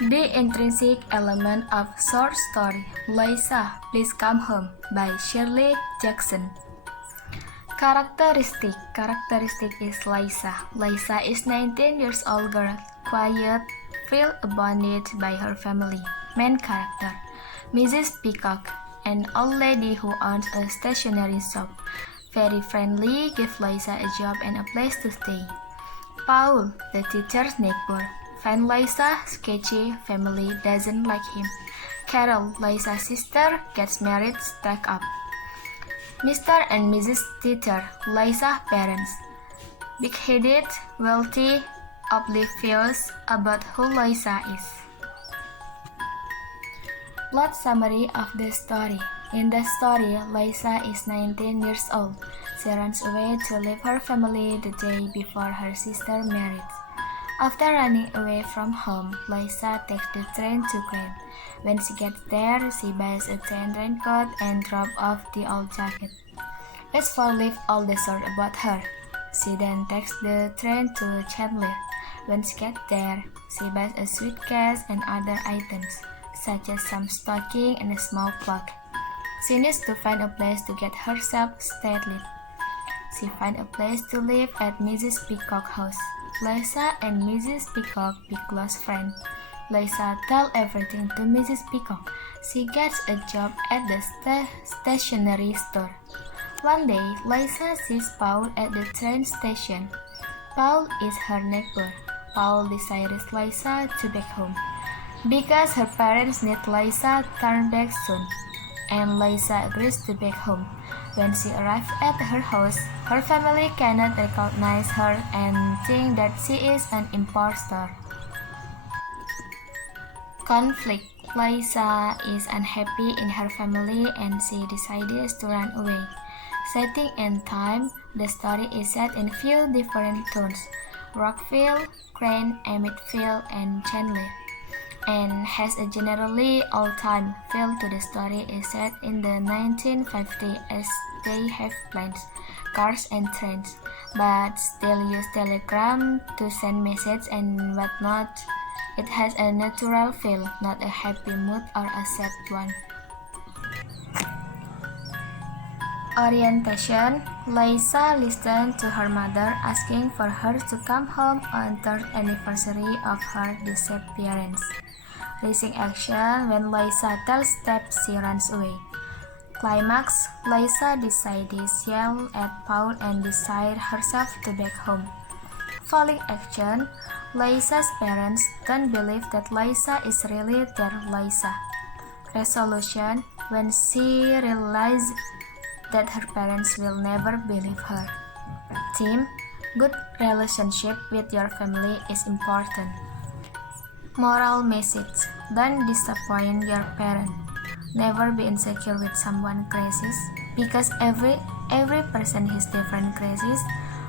The intrinsic element of short story Lisa, Please Come Home by Shirley Jackson. Characteristic is Lisa. Lisa is 19 years old girl, quiet, feel abandoned by her family. Main character, Mrs. Peacock, an old lady who owns a stationery shop. Very friendly, give Lisa a job and a place to stay. Paul, the teacher's neighbor, finds Lisa sketchy, family doesn't like him. Carol, Lisa's sister, gets married, stack up. Mr. and Mrs. Teeter, Lisa's parents, big-headed, wealthy, oblivious about who Lisa is. Plot summary of the story. In the story, Lisa is 19 years old. She runs away to leave her family the day before her sister marries. After running away from home, Lisa takes the train to Crane. When she gets there, she buys a tan raincoat and drops off the old jacket. It's four-leaf all the sort about her. She then takes the train to Chandler. When she gets there, she buys a suitcase and other items, such as some stocking and a small clock. She needs to find a place to get herself started. She finds a place to live at Mrs. Peacock's house. Lisa and Mrs. Peacock be close friends. Lisa tells everything to Mrs. Peacock. She gets a job at the stationery store. One day, Lisa sees Paul at the train station. Paul is her neighbor. Paul desires Lisa to back home because her parents need Lisa turn back soon, and Lisa agrees to back home. When she arrives at her house, her family cannot recognize her and think that she is an imposter. Conflict. Lisa is unhappy in her family and she decides to run away. Setting and time. The story is set in few different towns: Rockville, Crane, Emmitsville, and Chandler, and has a generally old-time feel to the story. Is set in the 1950s as they have planes, cars, and trains, but still use telegram to send messages and whatnot. It has a natural feel, not a happy mood or a sad one. Orientation. Lisa listened to her mother asking for her to come home on the 3rd anniversary of her disappearance. Rising action. When Lisa tells steps, she runs away. Climax. Lisa decides yell at Paul and decides herself to back home. Falling action. Lisa's parents don't believe that Lisa is really their Lisa. Resolution. When she realizes that her parents will never believe her. Theme. Good relationship with your family is important. Moral message. Don't disappoint your parent. Never be insecure with someone crisis, because every person has different crisis.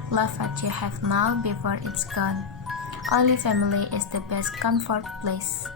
Love what you have now before it's gone. Only family is the best comfort place.